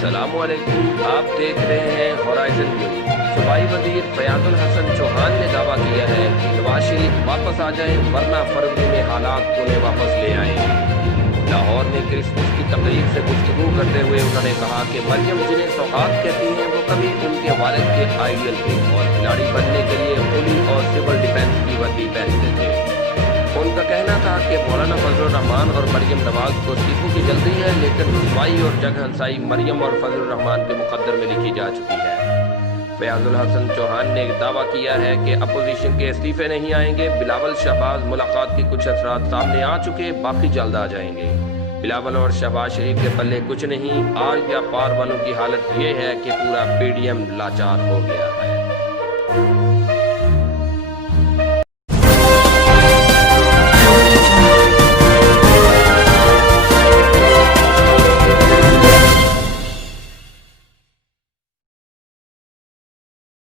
अस्सलाम वालेकुम। आप देख रहे हैं हॉराइजन न्यूज। सूबाई वजीर फयाज उल हसन चौहान ने दावा किया है कि नवाज शरीफ वापस आ जाएं वरना फरवरी में हालात उन्हें वापस ले आएंगे। लाहौर में क्रिसमस की तकरीब से गुफ्तगू करते हुए उन्होंने कहा कि मरियम जिन्हें सौगात कहती हैं वो कभी उनके वालिद के आइडियल थे और खिलाड़ी बनने के लिए पुलिस और सिविल डिफेंस की वर्दी पहनते थे। उनका कहना था कि मौलाना फजल रहमान और मरियम नवाज को इस्तीफों की जल्दी है, लेकिन रुसवाई और जग हंसाई मरियम और फजल रहमान के मुकद्दर में लिखी जा चुकी है। फयाज उल हसन चौहान ने दावा किया है कि अपोजिशन के इस्तीफे नहीं आएंगे। बिलावल शहबाज मुलाकात की कुछ असरात सामने आ चुके, बाकी जल्द आ जाएंगे। बिलावल और शहबाज शरीफ के पल्ले कुछ नहीं। आज या पार वालों की हालत ये है कि पूरा पीडीएम लाचार हो गया है।